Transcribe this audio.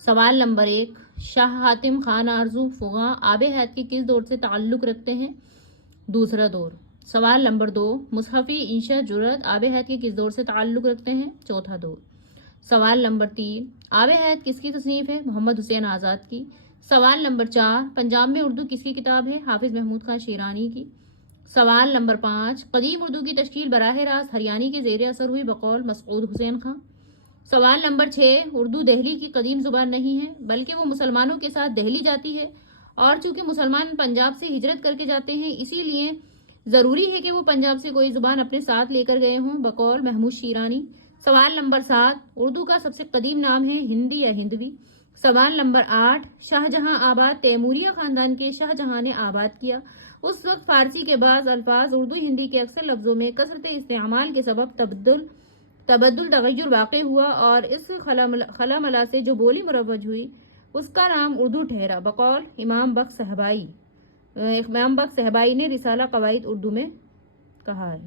سوال نمبر 1، شاہ حاتم خان آرزو فغاں آب حیات کے کس دور سے تعلق رکھتے ہیں؟ دوسرا دور۔ سوال نمبر 2، مصحفی انشا جرأت آب حیات کے کس دور سے تعلق رکھتے ہیں؟ چوتھا دور۔ سوال نمبر 3، آب حیات کس کی تصنیف ہے؟ محمد حسین آزاد کی۔ سوال نمبر 4، پنجاب میں اردو کس کی کتاب ہے؟ حافظ محمود خان شیرانی کی۔ سوال نمبر 5، قدیم اردو کی تشکیل براہ راست ہریانی کے زیر اثر ہوئی بقول مسعود حسین خان۔ سوال نمبر 6، اردو دہلی کی قدیم زبان نہیں ہے بلکہ وہ مسلمانوں کے ساتھ دہلی جاتی ہے، اور چونکہ مسلمان پنجاب سے ہجرت کر کے جاتے ہیں اسی لیے ضروری ہے کہ وہ پنجاب سے کوئی زبان اپنے ساتھ لے کر گئے ہوں، بقول محمود شیرانی۔ سوال نمبر 7، اردو کا سب سے قدیم نام ہے ہندی یا ہندوی۔ سوال نمبر 8، شاہ جہاں آباد تیموریہ خاندان کے شاہ جہاں نے آباد کیا۔ اس وقت فارسی کے بعض الفاظ اردو ہندی کے اکثر لفظوں میں کثرت استعمال کے سبب تبدل تغیر واقع ہوا، اور اس خلا ملا سے جو بولی مروج ہوئی اس کا نام اردو ٹھہرا، بقول امام بخش صہبائی نے رسالہ قواعد اردو میں کہا ہے۔